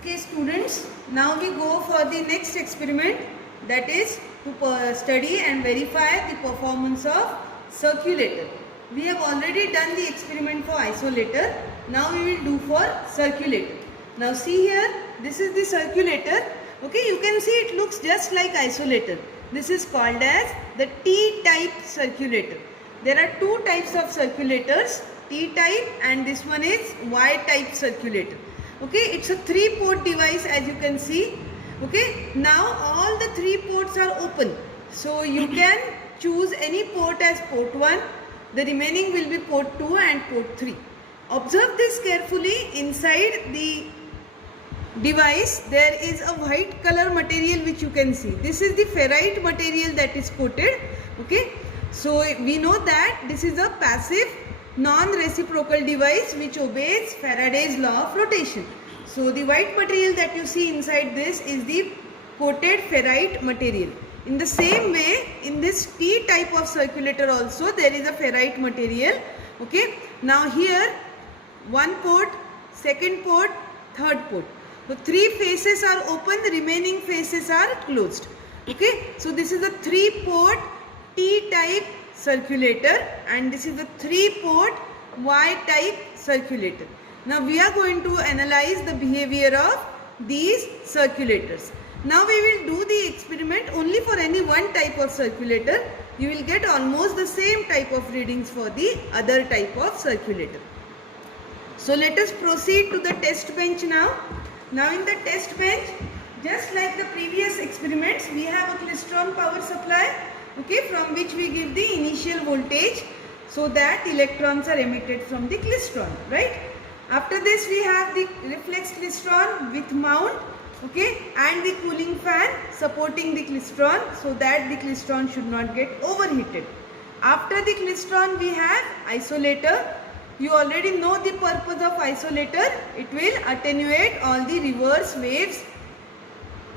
Okay students, now we go for the next experiment, that is to study and verify the performance of circulator. We have already done the experiment for isolator, now we will do for circulator. Now see here, this is the circulator. Okay, you can see it looks just like isolator. This is called as the T-type circulator. There are two types of circulators, T-type and this one is Y-type circulator. Okay, it's a 3-port device as you can see. Okay, now all the 3 ports are open. So you can choose any port as port 1. The remaining will be port 2 and port 3. Observe this carefully. Inside the device there is a white color material which you can see. This is the ferrite material that is coated. Okay, so we know that this is a passive non-reciprocal device which obeys Faraday's law of rotation. So the white material that you see inside this is the coated ferrite material. In the same way, in this T type of circulator also there is a ferrite material. Okay, now here one port, second port, third port. So 3 faces are open, the remaining faces are closed. Okay, so this is a 3-port T-type circulator and this is a 3-port Y-type circulator. Now we are going to analyze the behavior of these circulators. Now we will do the experiment only for any one type of circulator. You will get almost the same type of readings for the other type of circulator. So let us proceed to the test bench now. Now in the test bench, just like the previous experiments, we have a klystron power supply, okay, from which we give the initial voltage so that electrons are emitted from the klystron, right? After this we have the reflex klystron with mount, okay, and the cooling fan supporting the klystron so that the klystron should not get overheated. After the klystron we have isolator. You already know the purpose of isolator. It will attenuate all the reverse waves,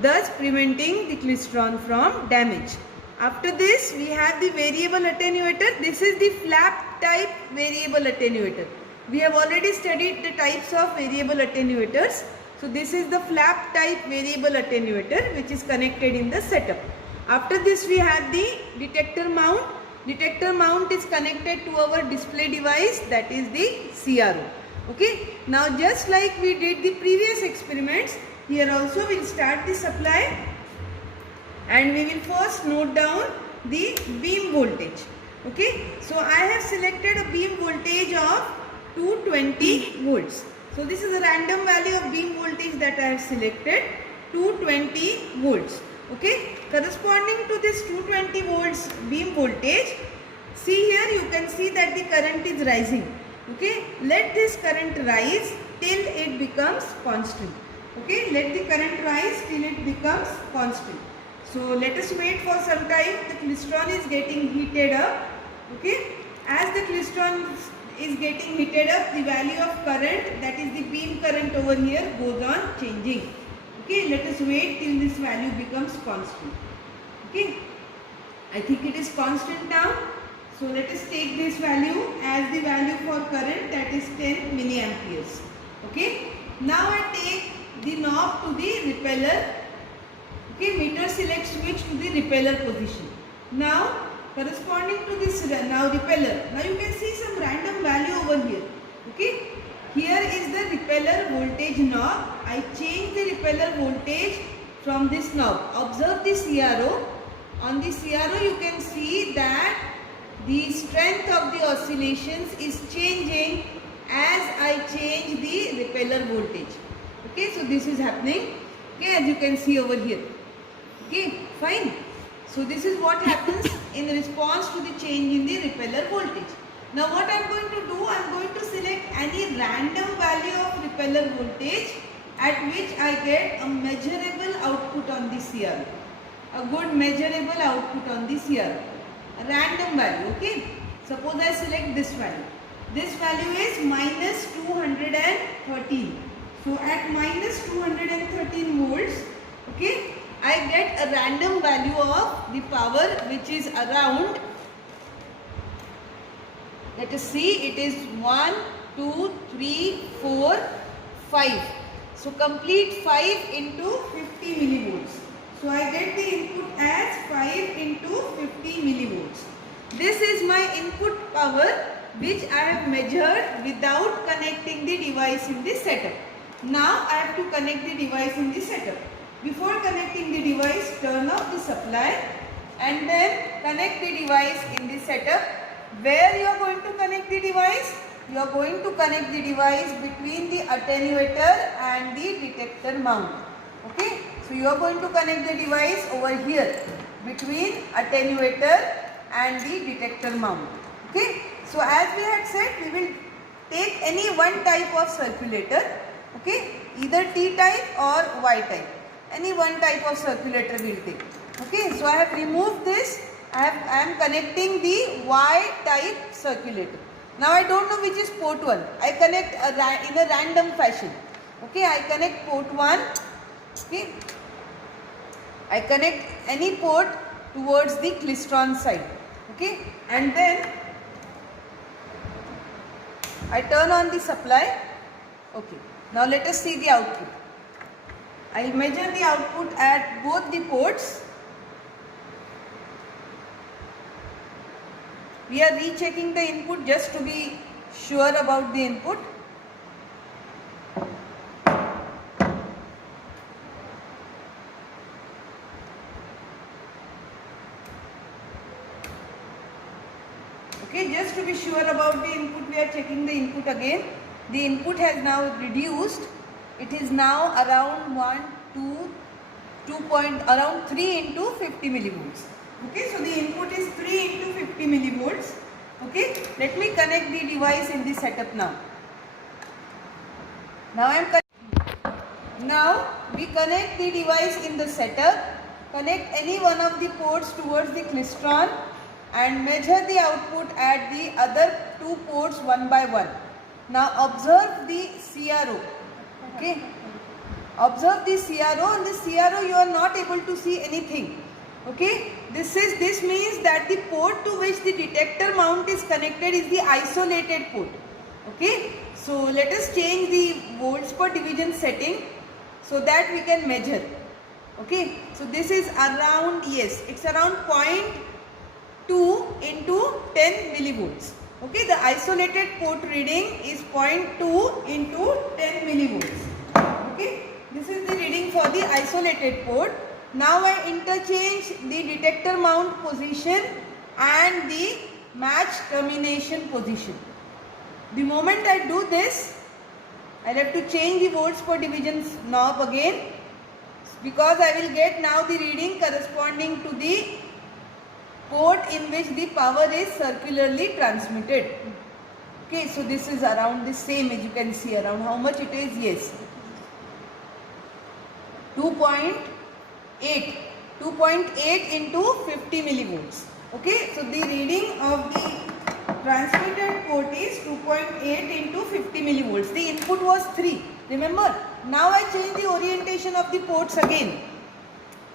thus preventing the klystron from damage. After this we have the variable attenuator. This is the flap type variable attenuator. We have already studied the types of variable attenuators. So this is the flap type variable attenuator which is connected in the setup. After this we have the detector mount. Detector mount is connected to our display device, that is the CRO. Okay. Now just like we did the previous experiments, here also we will start the supply and we will first note down the beam voltage. Okay. So I have selected a beam voltage of 220 volts. So this is a random value of beam voltage that I have selected, 220 volts. Okay, corresponding to this 220 volts beam voltage, see here you can see that the current is rising. Okay, let this current rise till it becomes constant. Okay, let the current rise till it becomes constant. So let us wait for some time. The klystron is getting heated up. Okay, as the klystron is getting heated up, the value of current, that is the beam current over here, goes on changing. Okay, let us wait till this value becomes constant. Okay, I think it is constant now. So let us take this value as the value for current, that is 10 milliamperes. Okay, now I take the knob to the repeller. Okay, meter select switch to the repeller position. Now corresponding to this repeller, now you can see some random value over here. Okay. Here is the repeller voltage knob. I change the repeller voltage from this knob. Observe the CRO. On the CRO you can see that the strength of the oscillations is changing as I change the repeller voltage. Okay, so this is happening. Okay, as you can see over here. Okay, fine. So this is what happens in response to the change in the repeller voltage. Now what I am going to do, I am going to select any random value of repeller voltage at which I get a measurable output on the CRO. A good measurable output on the CRO. A random value, okay. Suppose I select this value. This value is minus 213. So at minus 213 volts, okay, I get a random value of the power which is around, let us see, it is 1, 2, 3, 4, 5. So complete 5 into 50 millivolts. So I get the input as 5 into 50 millivolts. This is my input power which I have measured without connecting the device in the setup. Now I have to connect the device in the setup. Before connecting the device, turn off the supply and then connect the device in the setup. Where you are going to connect the device? You are going to connect the device between the attenuator and the detector mount. Okay, so you are going to connect the device over here between attenuator and the detector mount. Okay, so as we had said, we will take any one type of circulator. Okay, either T type or Y type. Any one type of circulator we will take. Okay, so I have removed this. I am connecting the Y type circulator. Now I don't know which is port 1. I connect in a random fashion. Okay, I connect port 1. Okay, I connect any port towards the klystron side. Okay, and then I turn on the supply. Okay, now let us see the output. I will measure the output at both the ports. We are rechecking the input just to be sure about the input. Okay, just to be sure about the input, we are checking the input again. The input has now reduced. It is now around around 3 into 50 millivolts. Okay, so the input is 3 into 50 millivolts. Okay, let me connect the device in the setup now. Now we connect the device in the setup. Connect any one of the ports towards the klystron and measure the output at the other two ports one by one. Now observe the CRO. Okay, observe the CRO. On the CRO you are not able to see anything. Okay, this means that the port to which the detector mount is connected is the isolated port. Okay, so let us change the volts per division setting so that we can measure. Okay, so this is around, yes, it's around 0.2 into 10 millivolts. Okay, the isolated port reading is 0.2 into 10 millivolts. Okay, this is the reading for the isolated port. Now I interchange the detector mount position and the match termination position. The moment I do this, I have to change the volts per division knob again, because I will get now the reading corresponding to the port in which the power is circularly transmitted. Okay, so this is around the same, as you can see, around how much it is, yes, 2.8 into 50 millivolts. Okay, so the reading of the transmitted port is 2.8 into 50 millivolts. The input was 3. Remember, now I change the orientation of the ports again.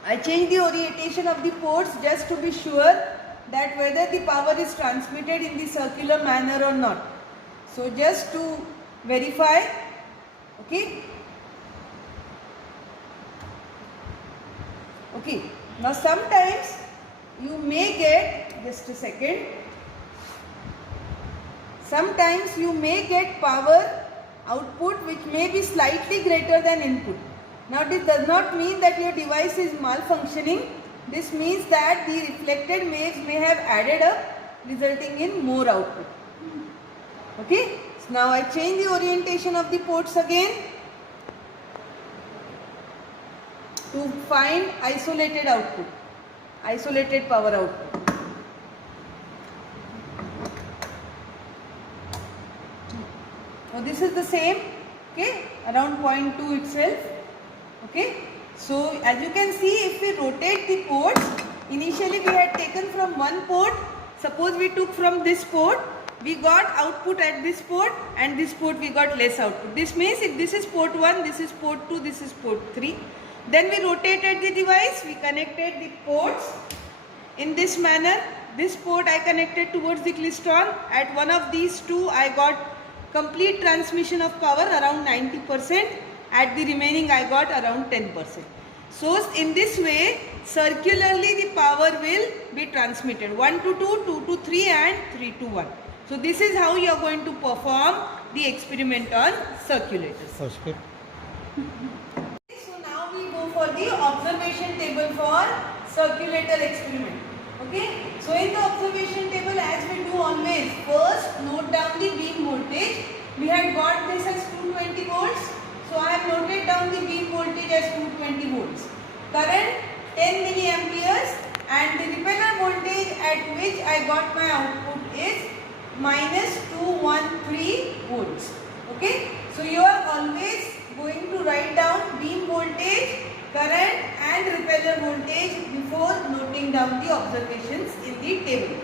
I change the orientation of the ports just to be sure that whether the power is transmitted in the circular manner or not. So just to verify, okay. Okay, now sometimes you may get, just a second, sometimes you may get power output which may be slightly greater than input. Now this does not mean that your device is malfunctioning. This means that the reflected waves may have added up, resulting in more output. Okay, so now I change the orientation of the ports again to find isolated output, isolated power output. So this is the same, okay, around 0.2 itself. Okay, so as you can see, if we rotate the ports, initially we had taken from one port. Suppose we took from this port, we got output at this port, and this port we got less output. This means if this is port 1, this is port 2, this is port 3. Then we rotated the device, we connected the ports in this manner. This port I connected towards the klystron. At one of these two I got complete transmission of power around 90%, At the remaining I got around 10%. So in this way, circularly the power will be transmitted. 1 to 2, 2 to 3 and 3 to 1. So this is how you are going to perform the experiment on circulators. Okay. So now we go for the observation table for circulator experiment. Okay. So in the observation table, as we do always, first note down the beam voltage. We had got this as 220 volts. So I have noted down the beam voltage as 220 volts. Current 10 milliamperes and the repeller voltage at which I got my output is minus 213 volts. Okay. So you are always going to write down beam voltage, current and repeller voltage before noting down the observations in the table.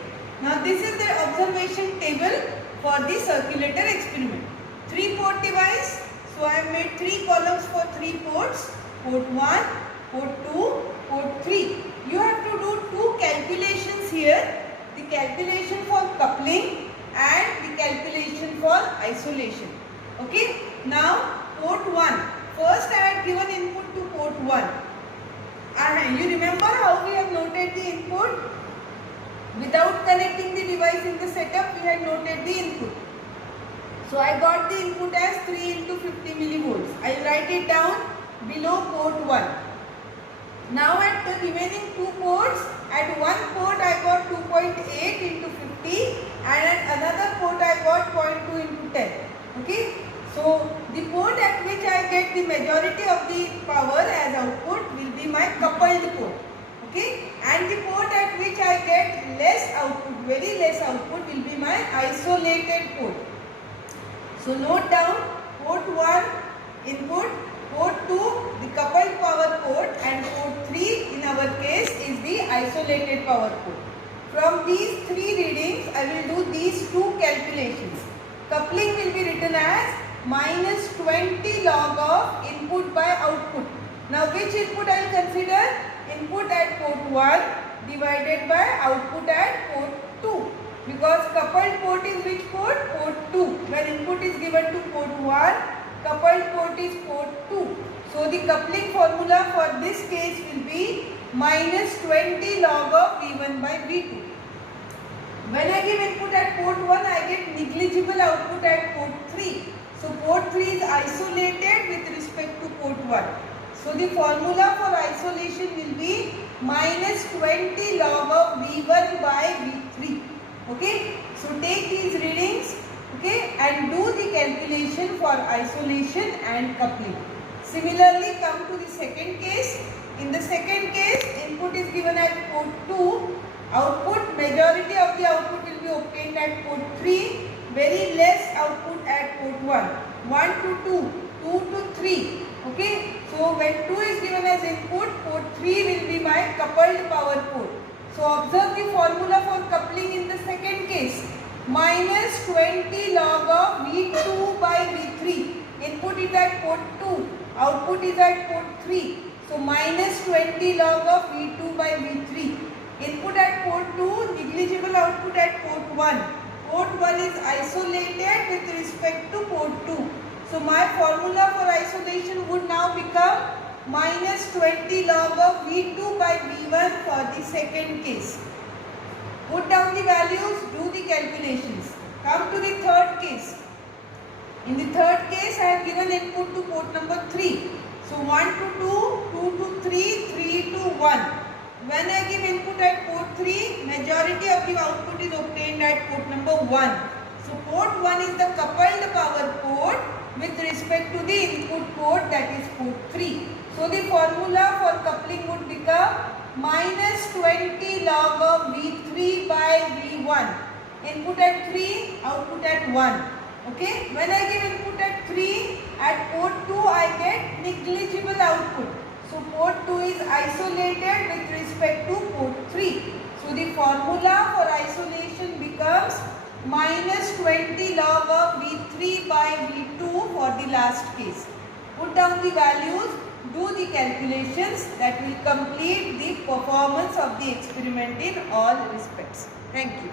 Now this is the observation table for the circulator experiment. 3-port device. So I have made 3 columns for 3 ports. Port 1, port 2, port 3. You have to do 2 calculations here. The calculation for coupling and the calculation for isolation. Okay. Now port 1. First I had given input to port 1. And you remember how we have noted the input? Without connecting the device in the setup, we had noted the input. So I got the input as 3 into 50 millivolts. I will write it down below port 1. Now at the remaining 2 ports, at one port I got 2.8 into 50 and at another port I got 0.2 into 10. Okay. So the port at which I get the majority of the power as output will be my coupled port. Okay. And the port at which I get less output, very less output, will be my isolated port. So note down port 1 input, port 2 the coupled power port and port 3 in our case is the isolated power port. From these 3 readings I will do these 2 calculations. Coupling will be written as minus 20 log of input by output. Now which input I will consider? Input at port 1 divided by output at port 2. Because coupled port is which port? Port 2. When input is given to port 1, coupled port is port 2. So the coupling formula for this case will be minus 20 log of V1 by V2. When I give input at port 1, I get negligible output at port 3. So port 3 is isolated with respect to port 1. So the formula for isolation will be minus 20 log of V1 by V3. Okay. So take these readings, okay, and do the calculation for isolation and coupling. Similarly, come to the second case. In the second case, input is given at port 2. Output, majority of the output will be obtained at port 3. Very less output at port 1. 1 to 2, 2 to 3. Okay. So when 2 is given as input, port 3 will be my coupled power port. So observe the formula for coupling in the second case. Minus 20 log of V2 by V3. Input is at port 2. Output is at port 3. So minus 20 log of V2 by V3. Input at port 2, negligible output at port 1. Port 1 is isolated with respect to port 2. So my formula for isolation would now become minus 20 log of V2 by V1 for the second case. Put down the values, do the calculations. Come to the third case. In the third case, I have given input to port number 3. So 1 to 2, 2 to 3, 3 to 1. When I give input at port 3, majority of the output is obtained at port number 1. So port 1 is the coupled power port with respect to the input port, that is port 3. So the formula for coupling would become minus 20 log of V3 by V1. Input at 3, output at 1. Okay. When I give input at 3, at port 2 I get negligible output. So port 2 is isolated with respect to port 3. So the formula for isolation becomes minus 20 log of V3 by V2 for the last case. Put down the values, do the calculations, that will complete the performance of the experiment in all respects. Thank you.